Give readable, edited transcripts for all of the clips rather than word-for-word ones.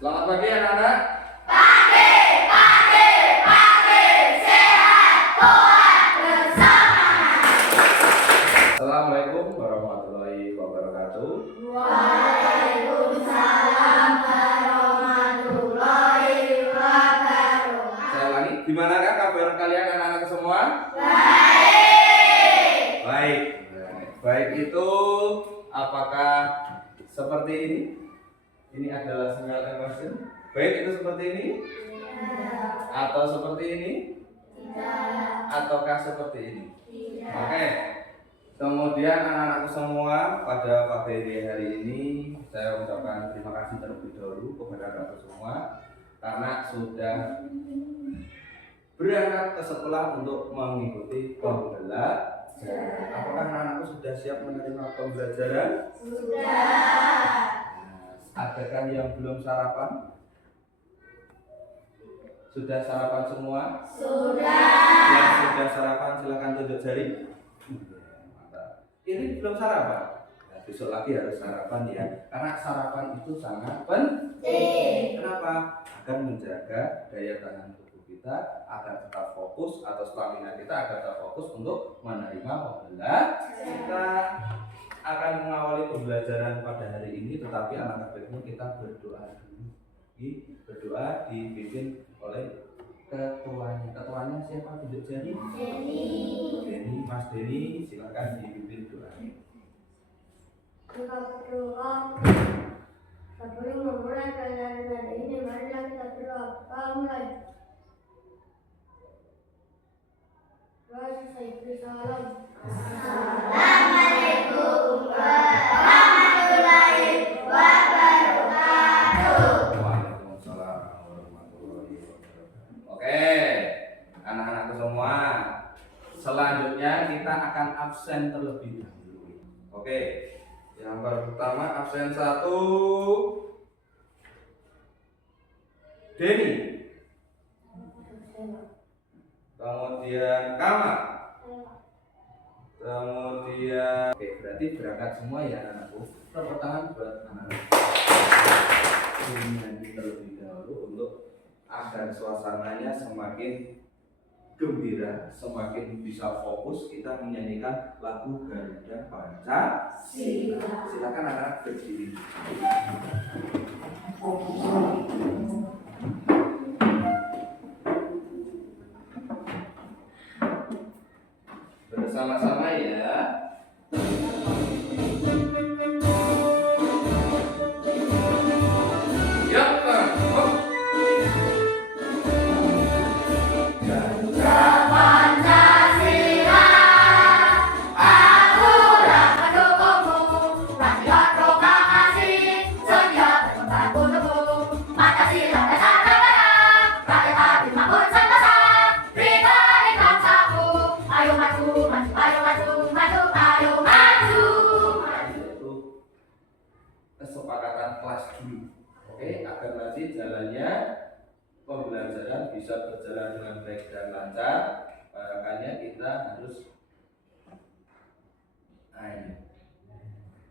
Selamat pagi anak-anak. Pagi, pagi, pagi, sehat, kuat bersama. Assalamualaikum warahmatullahi wabarakatuh. Waalaikumsalam warahmatullahi wabarakatuh. Saya ulangi, gimanakah kabar kalian anak-anak semua? Baik. Baik. Baik itu apakah seperti ini? Ini adalah single question. Baik itu seperti ini? Atau seperti ini? Tidak. Ataukah seperti ini? Tidak. Oke. Kemudian anak-anakku semua, pada pagi hari ini saya ucapkan terima kasih terlebih dahulu kepada kalian semua karena sudah berangkat ke sekolah untuk mengikuti pembelajaran. Apakah anak-anakku sudah siap menerima pembelajaran? Sudah. Adakah yang belum sarapan? Sudah sarapan semua? Sudah. Yang sudah sarapan silahkan tunjuk jari. Mantap. Ini belum sarapan? Nah, besok lagi harus sarapan ya. Karena sarapan itu sangat penting. Kenapa? Agar menjaga daya tahan tubuh kita, agar tetap fokus atau stamina kita agar tetap fokus untuk menerima pembelajaran. Kita akan mengawali pembelajaran pada hari ini, tetapi alangkah baiknya kita berdoa dulu. Berdoa dipimpin oleh ketuanya. Ketuanya siapa? Tunjuk jari. Denny, Mas Denny, silakan dipimpin doa. Kita berdoa. Sebelum memulai pelajaran hari ini, marilah kita berdoa. Mulai. Assalamualaikum warahmatullahi wabarakatuh. Waalaikumsalam warahmatullahi wabarakatuh. Oke, anak-anakku semua, selanjutnya kita akan absen terlebih dahulu. Oke, yang pertama absen 1 Denny, kemudian Kama, kemudian oke, berarti berangkat semua ya anak-anakku. Tepuk tangan buat anak-anak. Ini terlebih dahulu untuk agar suasananya semakin gembira, semakin bisa fokus kita menyanyikan lagu Garuda Pancasila. Silakan anak-anak berdiri. Bersama-sama ya. Kesepakatan kelas dulu, oke, agar nanti jalannya pembelajaran bisa berjalan dengan baik dan lancar. Makanya kita harus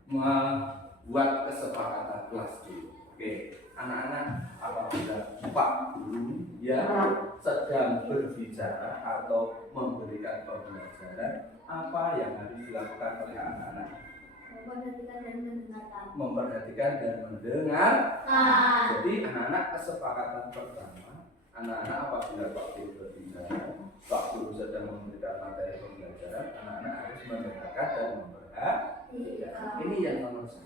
membuat kesepakatan kelas dulu. Oke, anak-anak, apabila Pak Guru yang sedang berbicara atau memberikan pembelajaran, apa yang harus dilakukan oleh anak-anak? Memperhatikan dan mendengar. Jadi anak-anak, kesepakatan pertama, anak-anak apabila Pak Guru berbicara, Pak Guru sedang memberikan materi pembelajaran, anak-anak harus mendengarkan dan memperhatikan. Ini yang nomor 1.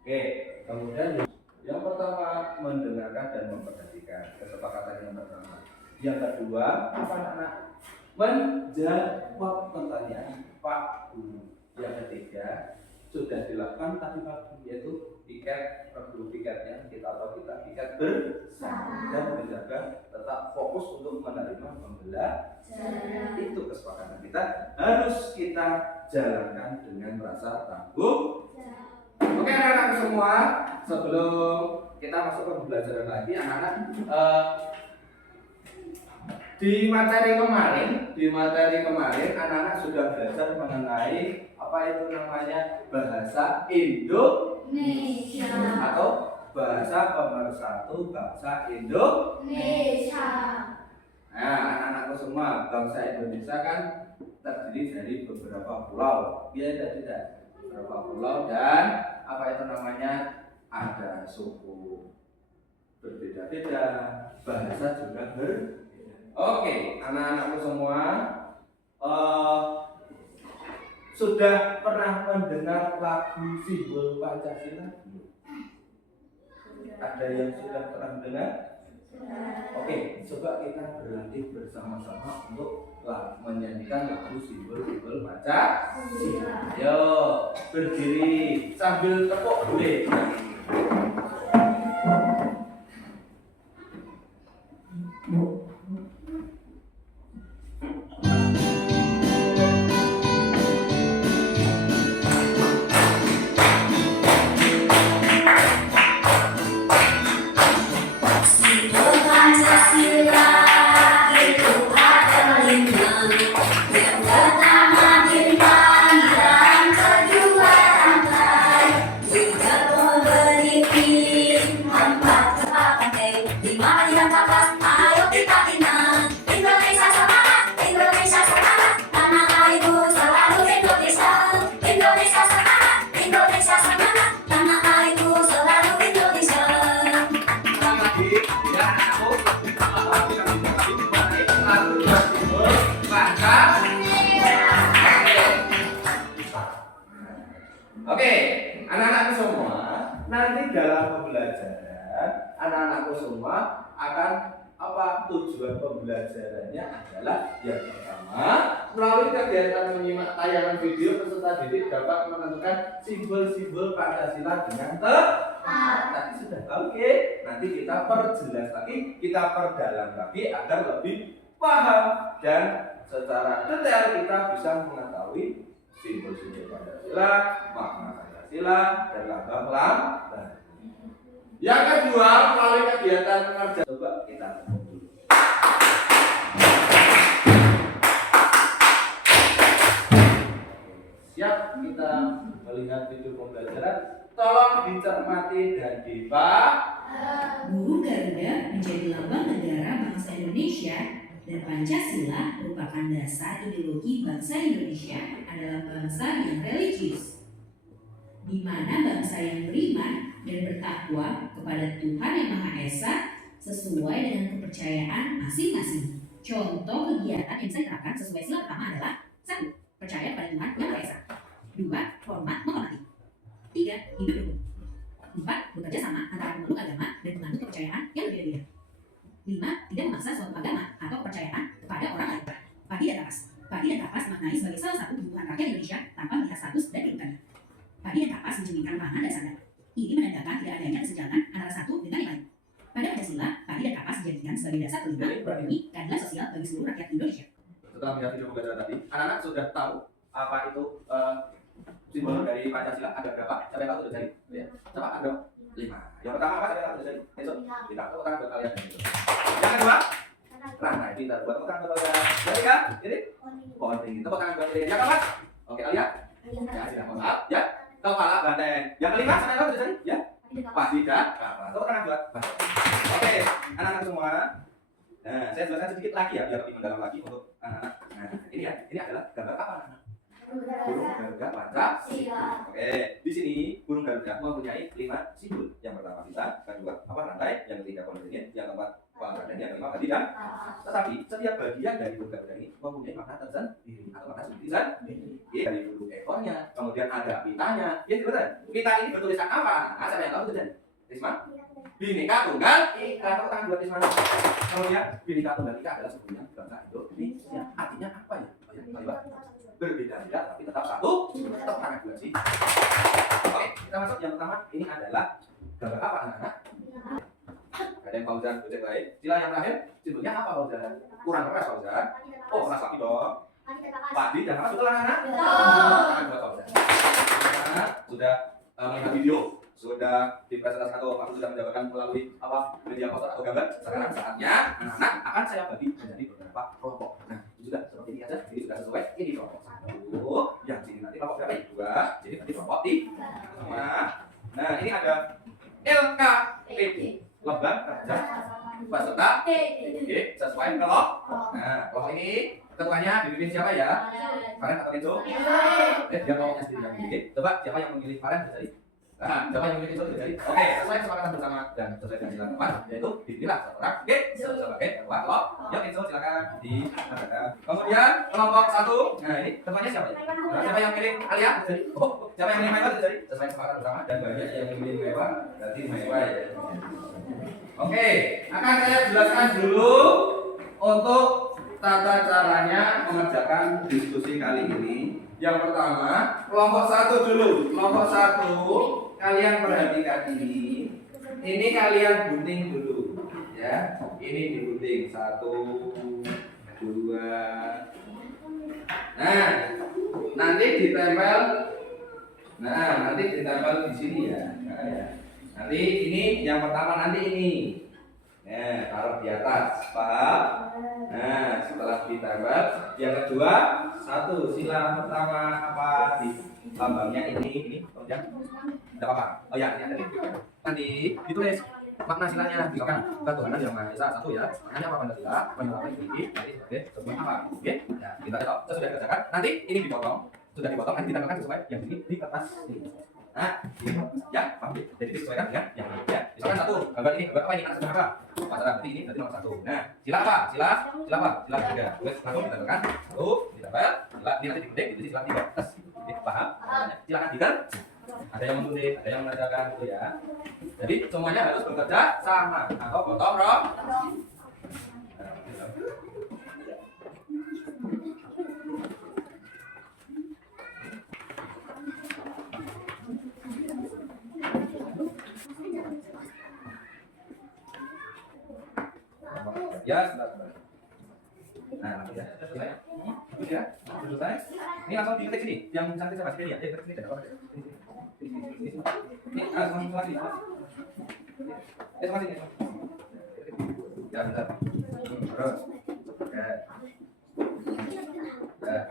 Oke, kemudian yang pertama mendengarkan dan memperhatikan, kesepakatan yang pertama. Yang kedua, apa anak-anak? Menjawab pertanyaan Pak Guru. Yang ketiga, sudah dilakukan tadi pagi, yaitu tiketnya kita tiket bersama dan menjaga tetap fokus untuk menerima pembelajaran. Itu kesepakatan kita harus kita jalankan dengan rasa tanggung. Oke anak-anak semua, sebelum kita masuk ke pembelajaran lagi, anak-anak di materi kemarin anak-anak sudah belajar mengenai apa itu namanya bahasa Indonesia atau bahasa pemersatu bangsa Indonesia. Nah, anak-anakku semua, bangsa Indonesia kan terdiri dari beberapa pulau. Iya tidak? Beberapa pulau dan apa itu namanya? Ada suku berbeda-beda, bahasa juga berbeda. Oke, anak-anakku semua, sudah pernah mendengar lagu Simbol Pancasila? Ada yang sudah pernah mendengar? Oke, coba kita berlatih bersama-sama untuk menyanyikan lagu Simbol Pancasila. Ayo, berdiri sambil tepuk boleh. Oke, anak-anakku semua, nanti dalam pembelajaran anak-anakku semua akan tujuan pembelajarannya adalah yang pertama, melalui kegiatan menyimak tayangan video peserta didik dapat menentukan simbol-simbol Pancasila dengan tepat. Tadi sudah oke, nanti kita perjelas lagi, kita perdalam lagi agar lebih paham dan secara detail kita bisa mengetahui simbol-simbol Pancasila, makna Pancasila, dan lambang-lambang. Yang kedua, melalui kegiatan mengerjakan, coba kita tepuk dulu. Siap kita melihat video pembelajaran. Tolong dicermati dan dipahami. Burung Garuda menjadi lambang negara bangsa Indonesia dan Pancasila merupakan dasar ideologi bangsa Indonesia adalah bangsa yang religius, di mana bangsa yang beriman dan bertakwa kepada Tuhan Yang Maha Esa sesuai dengan kepercayaan masing-masing. Contoh kegiatan yang bisa diterapkan sesuai sila pertama adalah 1. Percaya pada Tuhan Yang Maha Esa. 2. Hormat menghormati. 3. Hidup rukun. 4. Bekerja sama antara pemeluk agama dan penganut kepercayaan yang berbeda-beda. 5. Tidak memaksa suatu agama atau kepercayaan kepada orang lain. Padi dan kapas. Padi dan kapas dimaknai sebagai salah satu kebutuhan rakyat Indonesia tanpa melihat status dan kedudukannya. Padi dan kapas mencerminkan pangan dan sadar. Ini menandakan tidak adanya kesenjangan antara satu dengan yang lain. Pada Pancasila, padi dan kapas dijadikan sebagai dasar kelima ekonomi keadilan sosial bagi seluruh rakyat Indonesia. Setelah melihat video pembelajaran tadi, anak-anak sudah tahu apa itu simbol dari Pancasila ada berapa? Siapa yang tahu sudah cari? Ya. Coba ada 5. Yang pertama apa? Siapa yang tahu sudah cari? Besok kita tepuk tangan buat kalian. Yang kedua, rantai pintar. Buat tepuk tangan buat kalian. Yang ketiga, ini pohon tepuk tangan buat kalian. Yang keempat, oke Alia. Ya, sudah mohon maaf. Ya, kepala banteng. Yang kelima, siapa yang tahu sudah cari? Ya, padi dan kapas. Tepuk tangan buat. Oke, anak-anak semua. Nah, saya jelaskan sedikit lagi ya, biar lebih mendalam lagi untuk anak-anak. Nah, ini ya, ini adalah gambar apa anak-anak? Burung Garuda Pancasila. Oke, di sini burung Garuda mempunyai 5 simbol. Yang pertama bintang, kedua rantai, yang ketiga pohon beringin, yang keempat kepala banteng, yang kelima padi dan. Tetapi setiap bagian dari burung Garuda ini mempunyai makna tersendiri atau makna sendiri. Dari bulu ekornya, kemudian ada pitanya. Ya, betul. Pita ini bertuliskan apa? Siapa yang tahu betul? Risma? Bhinneka Tunggal Ika. Tepuk tangan buat Risma. Kemudian Bhinneka Tunggal Ika adalah sebutan bangsa Indonesia. Artinya apa ya? Berbeda-beda tapi tetap satu. Tepuk tangan buat sih. Oke, kita masuk yang pertama. Ini adalah gambar apa anak-anak? Ada yang Fauzan baca baik. Sila yang terakhir, simbolnya apa Fauzan? Kurang keras Fauzan. Oh, keras lagi dong. Padi dan apa betul anak-anak? Tangan buat Fauzan. Anak sudah melihat video, sudah dipresentasikan atau aku sudah menjabarkan melalui media foto atau gambar. Sekarang saatnya anak-anak akan saya bagi menjadi beberapa kelompok. Nah, ini sudah seperti ini aja. Ini sudah sesuai. Ini kelompok 1. Yang sini nanti kelompok berapa? 2. Jadi nanti kelompok 3. Nah, ini ada LK siapa ya? Faren atau Kenzo? Biar ngomongnya sendiri yang memilih. Coba siapa yang memilih Faren dari? Siapa yang memilih Kenzo dari? Oke, sesuai kesepakatan bersama dan sesuai dengan nilai teman, yaitu dipilihlah seorang sebagai ketua kelompok. Yuk Kenzo silakan kemudian kelompok 1. Nah ini ketuanya siapa ya? Siapa yang memilih Alia? Siapa yang memilih Maiwa dari? Sesuai kesepakatan bersama dan banyak yang memilih Maiwa, berarti Maiwa ya. Oke, akan saya jelaskan dulu untuk tata caranya mengerjakan diskusi kali ini. Yang pertama, kelompok 1 dulu. Kelompok 1, kalian perhatikan ini. Ini kalian gunting dulu, ya. Ini digunting 1, 2. Nah, nanti ditempel. Nah, nanti ditempel di sini ya. Nah, ya. Nanti ini yang pertama nanti ini. Nah, taruh di atas, paham? Nah, setelah ditempel, yang kedua 1 sila pertama apa di lambangnya ini, kemudian tidak apa-apa. Oh ya, ini ada nanti ditulis makna silanya di kanan. Ketuhanan yang Maha Esa 1 ya. Maknanya apa Pancasila? Penyelamat ini nanti sebagai sebuah apa? Oke? Ya, kita tahu. Sudah dikerjakan. Nanti ini dipotong. Sudah dipotong, nanti ditempelkan sesuai yang ini di kertas ini. Nah, ini ya, paham? Jadi disesuaikan dengan yang ini ya. Misalkan 1, gambar ini, gambar apa ini? Anak sebelah apa? Masalah berarti ini berarti nomor 1. Nah, sila apa? Sila apa? Sila 3. Terus langsung ditempelkan. 1 ditempel, sila ini nanti digunting, jadi sila 3. Terus, paham? Silakan diker. Ada yang menulis, ada yang mengerjakan gitu ya. Jadi semuanya harus bekerja sama atau gotong royong. Ya, sebentar. Nah, langsung ya. Bagus ya. Selesai. Ini langsung diketik sini. Yang cantik saya masih ya. Ketik sini jangan apa. Ini langsung lagi. Masih. Ya, bentar. Terus. Oke. Ya.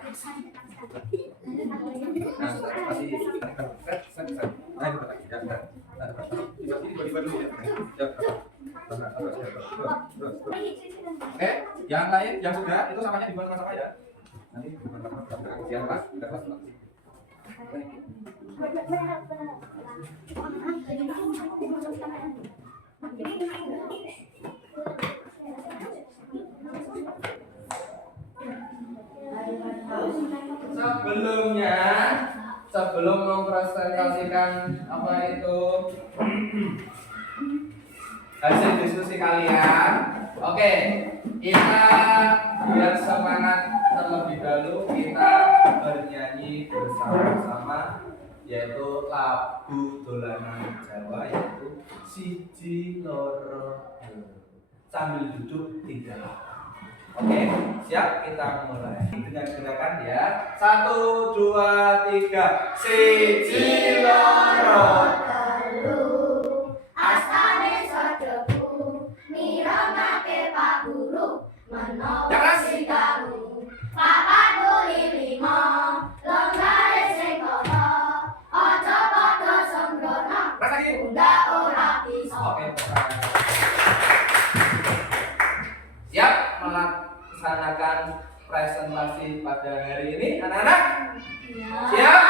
Nah, masih. Nah, itu lagi. Ya, bentar. Tiba-tiba dulu ya. Ya, Oke, yang lain yang sudah itu samanya dibuat sama ya. Nanti siang kelas, sebelum mempresentasikan apa itu hasil diskusi kalian, oke, kita biar semangat terlebih dahulu kita bernyanyi bersama-sama yaitu lagu dolanan Jawa yaitu siji loro sambil duduk tidak. Oke, siap, kita mulai dengan gerakan ya. 1, 2, 3. Siji loro telu asane sedepu mirengake Pak Guru menawa sitamu papat kuli lima lenggare sing kono aja padha sembrono unda ora bisa. Oke, siap melaksanakan presentasi pada hari ini anak-anak? Siap?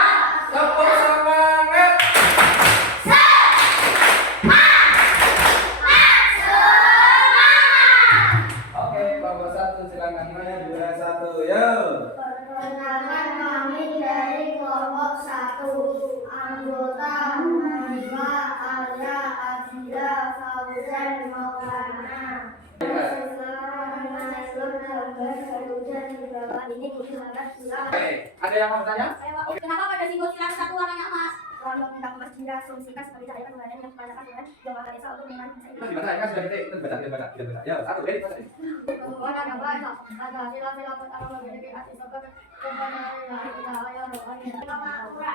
Tepuk semangat! Oke, kelompok 1 silakan maju 2, 1, yuk. Perkenalkan kami dari kelompok 1, anggota Maiwa, Alia, Azira, Fauzan, Maulana. Oke, ada yang mau bertanya? Kenapa pada simbol silang satu warnanya emas? Kalau kita masjidnya asumsikan sebagai cara penggandaan yang dipanjatkan Tuhan yang maha esa untuk mengenang Itu dibaca, kan sudah kita baca. Ya, 1, ready, baca. Orang yang baca, ada sila-sila pertama menjadi asli sebab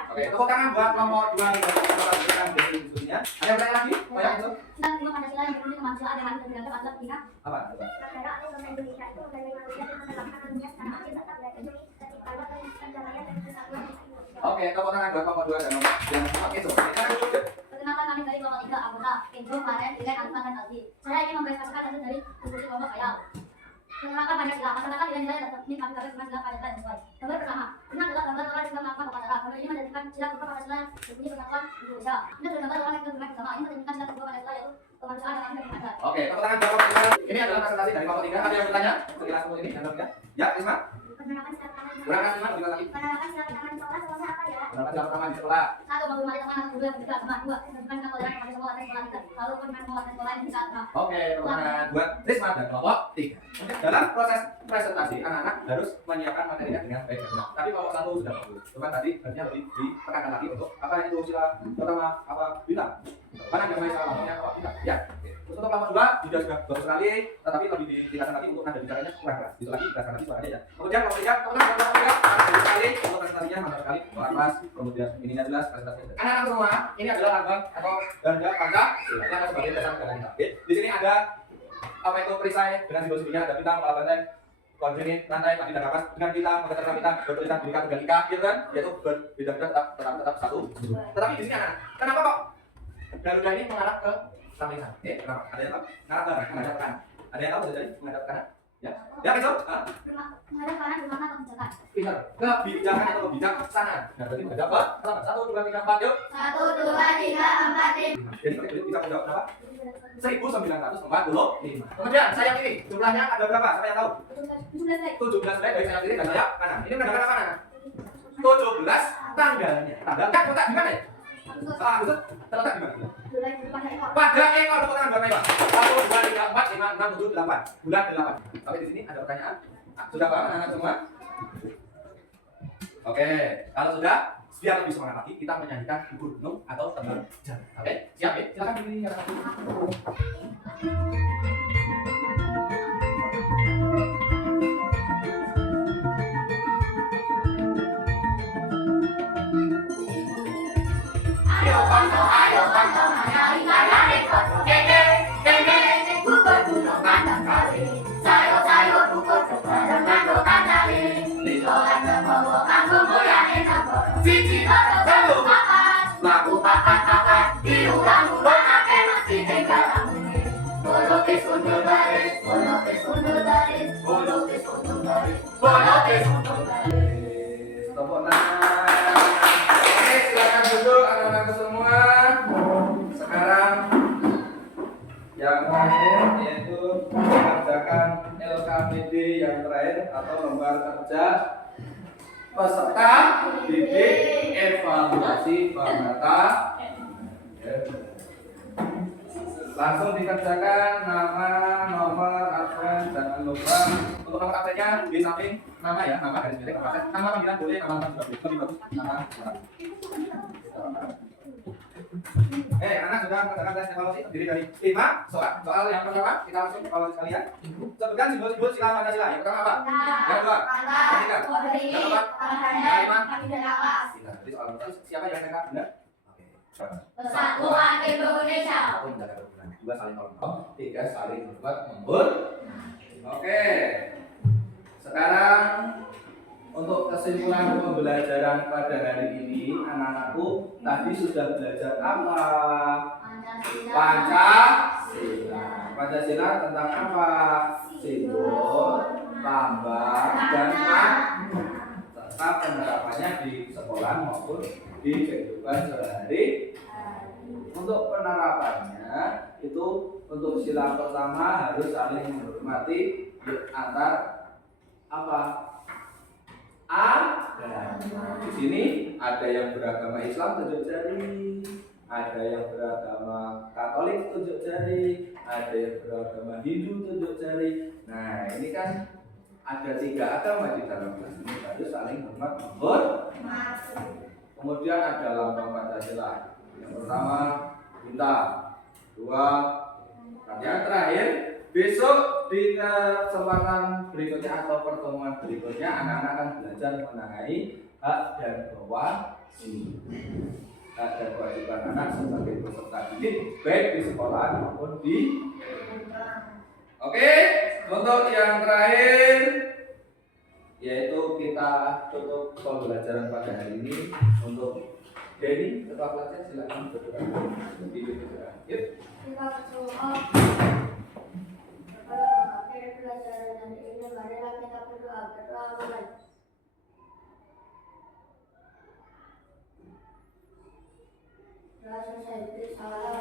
Oke, tepuk tangan buat kelompok 2 yang melakukan diskusinya. Ada yang bertanya lagi? Banyak itu? dan lima Pancasila yang berunding kemanusiaan yang harus dijaga adalah tiga. Apa? Coba. Negara atau bangsa Indonesia itu sebagai manusia yang melaksanakan dunia secara adil serta berdaya tercipta dan perdamaian dan kesatuan. Oke, tepuk tangan buat kelompok 2 dan nomor yang oke, coba. Kita dulu. Perkenalkan kami dari kelompok 3 anggota Kenzo, Maren, Iren, Alfan, dan Aldi. Saya ingin mempresentasikan hasil dari diskusi kelompok saya. Perkenalkan Pancasila, masyarakat dengan nilai tercermin kami KPK yang dimaksudkan Pancasila dan sesuai. Gambar pertama, ini adalah gambar orang yang sedang melakukan upacara. Gambar ini menjadikan sila berupa Pancasila yang berbunyi persatuan Indonesia. Ini adalah gambar orang yang sedang bermain bersama. Ini menjadikan sila berupa Pancasila yaitu kemanusiaan dan keadilan. Oke, tepuk tangan buat kelompok 3. Ini adalah presentasi dari kelompok 3. Ada yang bertanya sekilas kelompok ini? Yang bertanya? Ya, Risma. Perkenalkan sila pertama di Gunakan Risma lebih lagi. Perkenalkan sila pertama di sekolah sekolahnya apa ya? Gunakan sila pertama di sekolah. 1. Menghormati teman atau guru yang berbeda agama. 2. Menunjukkan ketoleran kepada semua warga sekolah kita. Lalu menunjukkan semua warga sekolah yang bisa akrab. Oke, tepuk tangan buat Risma dan kelompok 3. Oke, dalam proses presentasi anak-anak harus menyiapkan materinya dengan baik dan benar. Tapi kelompok 1 sudah bagus. Cuma tadi harusnya lebih ditekankan lagi untuk apa itu sila pertama apa bintang. Mana yang main salah apa bintang? Ya. Oke. Untuk kelompok 2 sudah bagus sekali, tetapi lebih ditingkatkan lagi untuk nada bicaranya kurang keras. Itu lagi ditekankan lagi suaranya ya. Kemudian kelompok 3, teman-teman kelompok 3 bagus sekali untuk presentasinya mantap sekali. Kurang keras, kemudian ininya jelas presentasinya. Anak-anak semua, ini adalah lambang atau ganda Pancasila. Ini adalah sebagai dasar negara kita. Oke. Di sini ada apa itu perisai dengan simbol-simbolnya, ada bintang, kepala banteng, konfirmasi, rantai, tadi dan kapas dengan kita mengatakan kita bertulisan Bhinneka Tunggal Ika, gitu kan? Yaitu berbeda-beda tetap satu. Tetapi di sini anak, kenapa kok Garuda ini mengarah ke samping sana? Kenapa? Ada yang tahu? Mengarah ke kanan, menghadap ke kanan. Ada yang tahu bisa jadi menghadap ke kanan? Ya, ya besok? Menghadap kanan bermakna kebijakan. Pintar, kebijakan atau kebijaksanaan. Nah, berarti menghadap ke selama 1, 2, 3, 4, yuk. 1, 2, 3, 4, 5. Jadi bisa menjawab berapa? 1945. Kemudian sayap ini jumlahnya ada berapa? Siapa yang tahu? 17 dari sayap kiri dan sayap kanan. Ini menandakan apa? 17 tanggalnya. Tanggal kan letak di mana ya? Maksud terletak di mana? Pada ekor tepuk tangan buat Naiwa. 1, 2, 3, 4, 5, 6, 7, 8. Bulan 8. Sampai di sini ada pertanyaan. Sudah paham anak-anak semua? Oke, kalau sudah biar lebih semangat lagi kita menyanyikan gunung atau tembang jalan. Oke, siap ya? Silakan diri anak-anak. Ayo konco, mencari kaya rekor. Gege, gugur gunung kandang kali. Sayo, gugur dengan dotan kali. Dolan kebawa kanggo goyangin nabor. Cici loro telu papat, laku papat, diulang-ulang ake masih tinggal ini. Bolokis undur baris, bolokis undur baris, bolokis undur baris, bolokis undur baris. Tepuk tangan. Oke, silakan duduk anak-anak semua. Sekarang yang terakhir yaitu mengerjakan LKPD yang terakhir atau lembar kerja peserta didik evaluasi pemata. Langsung dikerjakan nama, nomor, absen, jangan lupa untuk nomor absennya di samping nama ya, nama garis miring absen. Nama panggilan boleh, nama lengkap juga boleh. Lebih bagus nama. Anak sudah mengerjakan tes evaluasi terdiri dari 5 soal. Soal yang pertama kita langsung evaluasi sekalian. Sebutkan simbol-simbol sila Pancasila. Yang pertama apa? Yang kedua. Ketiga. Yang keempat. Kelima. Jadi soal pertama siapa yang mereka benar? Persatuan Indonesia. 1 menjaga kerukunan, 2 saling tolong, 3 saling berbuat membur. Oke. Sekarang untuk kesimpulan pembelajaran pada hari ini, anak-anakku tadi sudah belajar apa? Pancasila. Pancasila tentang apa? Simbol, lambang, dan serta penerapannya di sekolah maupun di kehidupan sehari. Untuk penerapannya itu untuk sila pertama harus saling menghormati antar apa? Agama. Di sini ada yang beragama Islam tunjuk jari, ada yang beragama Katolik tunjuk jari, ada yang beragama Hindu tunjuk jari. Nah, ini kan ada 3 agama di dalam kelas ini, harus saling menghormati. Kemudian ada lambang Pancasila. Yang pertama bintang, 2, dan yang terakhir besok di kesempatan berikutnya atau pertemuan berikutnya anak-anak akan belajar mengenai hak dan kewajiban. Hak dan kewajiban anak sebagai peserta didik baik di sekolah maupun di. Oke, untuk yang terakhir yaitu kita tutup pembelajaran pada hari ini. Untuk Denny, ketua kelasnya silakan berdoa. Yuk. Kita berdoa. Belajar hari ini, marilah kita berdoa mulai. Doa selesai, beri salam.